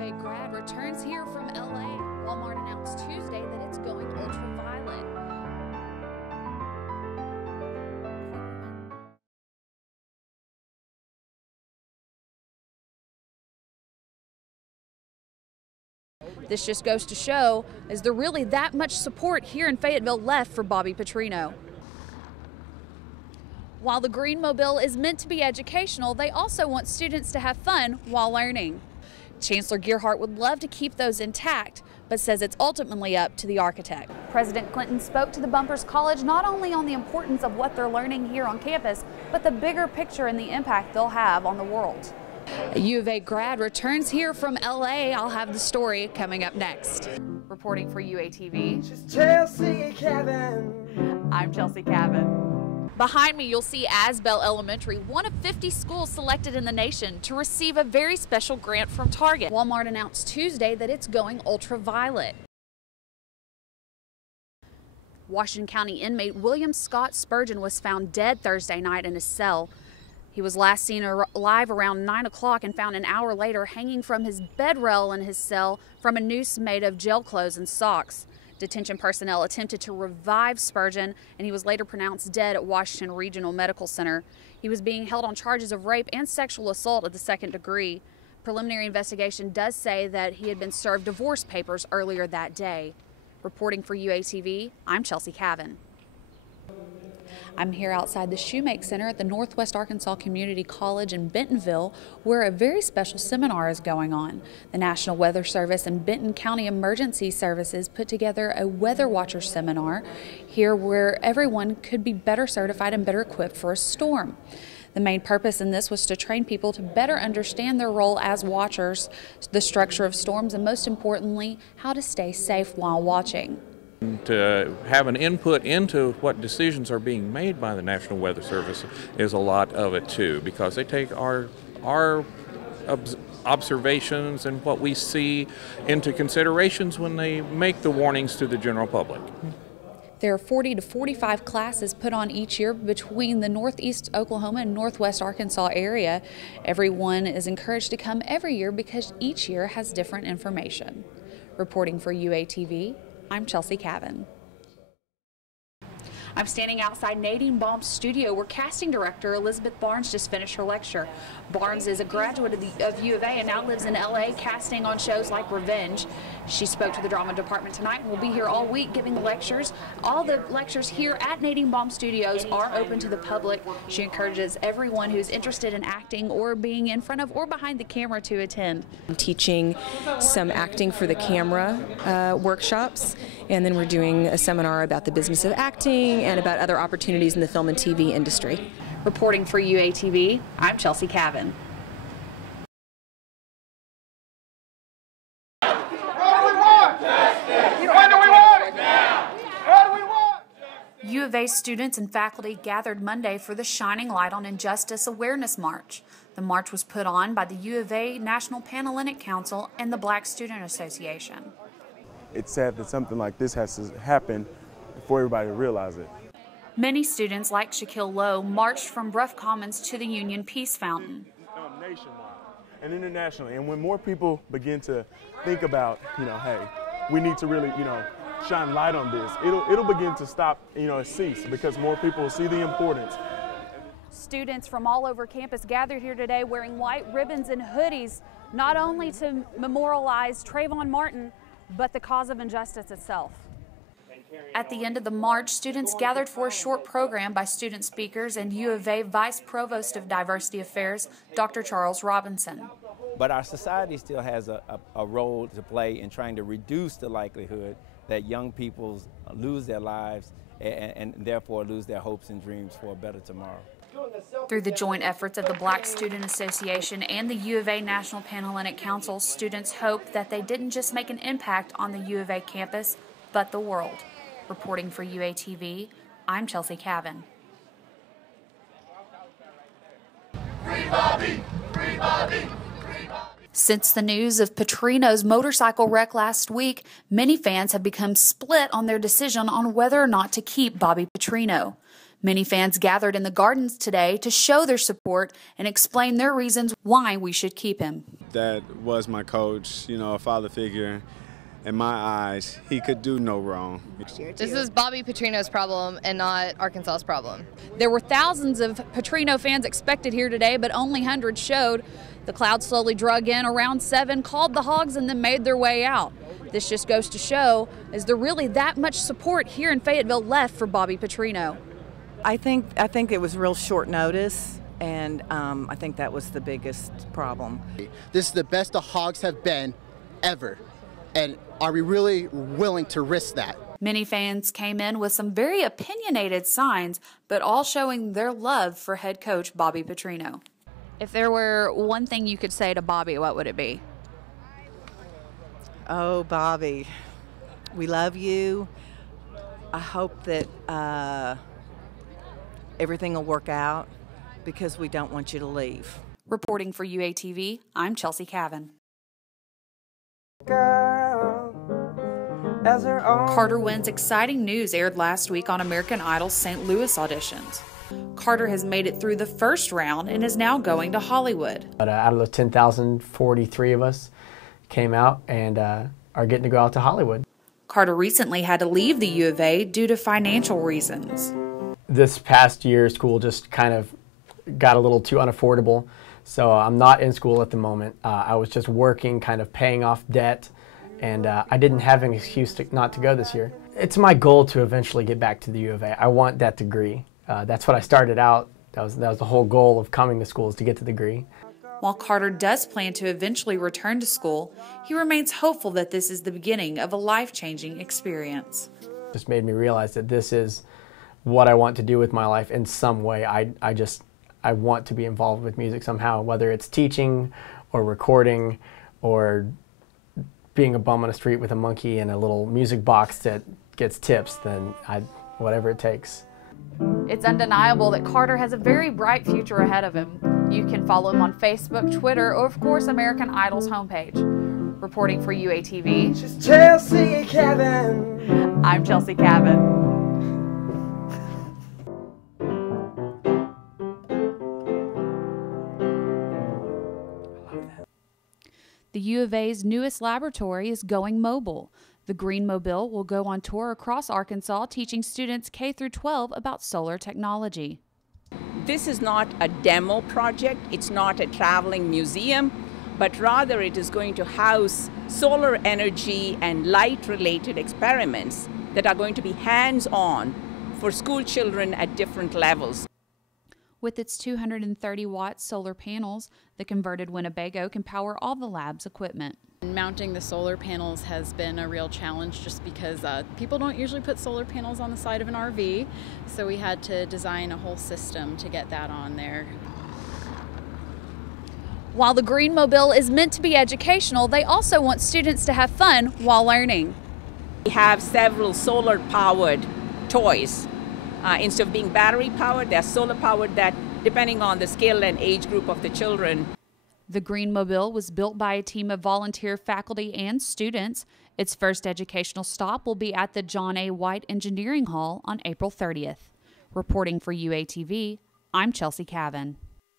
of A grad returns here from LA. Walmart announced Tuesday that it's going ultraviolet. This just goes to show, is there really that much support here in Fayetteville left for Bobby Petrino? While the Green Mobile is meant to be educational, they also want students to have fun while learning. Chancellor Gearhart would love to keep those intact, but says it's ultimately up to the architect. President Clinton spoke to the Bumpers College not only on the importance of what they're learning here on campus, but the bigger picture and the impact they'll have on the world. A U of A grad returns here from LA. I'll have the story coming up next. Reporting for UATV, Chelsea Cavan. I'm Chelsea Cavan. Behind me, you'll see Asbell Elementary, one of 50 schools selected in the nation to receive a very special grant from Target. Walmart announced Tuesday that it's going ultraviolet. Washington County inmate William Scott Spurgeon was found dead Thursday night in his cell. He was last seen alive around 9 o'clock and found an hour later hanging from his bed rail in his cell from a noose made of jail clothes and socks. Detention personnel attempted to revive Spurgeon, and he was later pronounced dead at Washington Regional Medical Center. He was being held on charges of rape and sexual assault of the second degree. Preliminary investigation does say that he had been served divorce papers earlier that day. Reporting for UATV, I'm Chelsea Cavan. I'm here outside the Shoemake Center at the Northwest Arkansas Community College in Bentonville, where a very special seminar is going on. The National Weather Service and Benton County Emergency Services put together a Weather Watcher seminar here where everyone could be better certified and better equipped for a storm. The main purpose in this was to train people to better understand their role as watchers, the structure of storms, and most importantly, how to stay safe while watching. To have an input into what decisions are being made by the National Weather Service is a lot of it too, because they take our observations and what we see into considerations when they make the warnings to the general public. There are 40 to 45 classes put on each year between the Northeast Oklahoma and Northwest Arkansas area. Everyone is encouraged to come every year because each year has different information. Reporting for UATV, I'm Chelsea Cavan. I'm standing outside Nadine Baum's studio where casting director Elizabeth Barnes just finished her lecture. Barnes is a graduate of U of A and now lives in LA casting on shows like Revenge. She spoke to the drama department tonight and will be here all week giving the lectures. All the lectures here at Nadine Baum Studios are open to the public. She encourages everyone who's interested in acting or being in front of or behind the camera to attend. I'm teaching some acting for the camera workshops, and then we're doing a seminar about the business of acting and about other opportunities in the film and TV industry. Reporting for UATV, I'm Chelsea Cavan. U of A students and faculty gathered Monday for the Shining Light on Injustice Awareness March. The march was put on by the U of A National Panhellenic Council and the Black Student Association. It's sad that something like this has to happen before everybody realizes it. Many students, like Shaquille Lowe, marched from Bruff Commons to the Union Peace Fountain. Nationwide and internationally, and when more people begin to think about, hey, we need to really, shine light on this, it'll begin to stop, cease, because more people will see the importance. Students from all over campus gathered here today wearing white ribbons and hoodies, not only to memorialize Trayvon Martin, but the cause of injustice itself. At the end of the march, students gathered for a short program by student speakers and U of A Vice Provost of Diversity Affairs, Dr. Charles Robinson. But our society still has a role to play in trying to reduce the likelihood that young people lose their lives and therefore lose their hopes and dreams for a better tomorrow. Through the joint efforts of the Black Student Association and the U of A National Panhellenic Council, students hope that they didn't just make an impact on the U of A campus, but the world. Reporting for UATV, I'm Chelsea Cavan. Free Bobby! Free Bobby! Since the news of Petrino's motorcycle wreck last week, many fans have become split on their decision on whether or not to keep Bobby Petrino. Many fans gathered in the Gardens today to show their support and explain their reasons why we should keep him. Dad was my coach, you know, a father figure. In my eyes, he could do no wrong. This is Bobby Petrino's problem and not Arkansas's problem. There were thousands of Petrino fans expected here today, but only hundreds showed. The crowd slowly drug in around 7, called the Hogs, and then made their way out. This just goes to show, is there really that much support here in Fayetteville left for Bobby Petrino? I think it was real short notice, and I think that was the biggest problem. This is the best the Hogs have been ever, and are we really willing to risk that? Many fans came in with some very opinionated signs, but all showing their love for head coach Bobby Petrino. If there were one thing you could say to Bobby, what would it be? Oh, Bobby, we love you. I hope that everything will work out because we don't want you to leave. Reporting for UATV, I'm Chelsea Cavan. Carter Wynn's exciting news aired last week on American Idol's St. Louis auditions. Carter has made it through the first round and is now going to Hollywood. But out of those 10,000, 43 of us came out and are getting to go out to Hollywood. Carter recently had to leave the U of A due to financial reasons. This past year, school just kind of got a little too unaffordable, so I'm not in school at the moment. I was just working, kind of paying off debt, and I didn't have an excuse not to go this year. It's my goal to eventually get back to the U of A. I want that degree. That's what I started out. That was the whole goal of coming to school, is to get the degree. While Carter does plan to eventually return to school, he remains hopeful that this is the beginning of a life-changing experience. It just made me realize that this is what I want to do with my life in some way. I want to be involved with music somehow, whether it's teaching or recording or being a bum on the street with a monkey and a little music box that gets tips, then whatever it takes. It's undeniable that Carter has a very bright future ahead of him. You can follow him on Facebook, Twitter, or of course American Idol's homepage. Reporting for UATV, She's Chelsea Cavan. I'm Chelsea Cavan. The U of A's newest laboratory is going mobile. The Green Mobile will go on tour across Arkansas, teaching students K through 12 about solar technology. This is not a demo project, it's not a traveling museum, but rather it is going to house solar energy and light-related experiments that are going to be hands-on for school children at different levels. With its 230-watt solar panels, the converted Winnebago can power all the lab's equipment. Mounting the solar panels has been a real challenge just because people don't usually put solar panels on the side of an RV, so we had to design a whole system to get that on there. While the Green Mobile is meant to be educational, they also want students to have fun while learning. We have several solar-powered toys. Instead of being battery-powered, they're solar-powered that, depending on the skill and age group of the children. The Green Mobile was built by a team of volunteer faculty and students. Its first educational stop will be at the John A. White Engineering Hall on April 30th. Reporting for UATV, I'm Chelsea Cavan.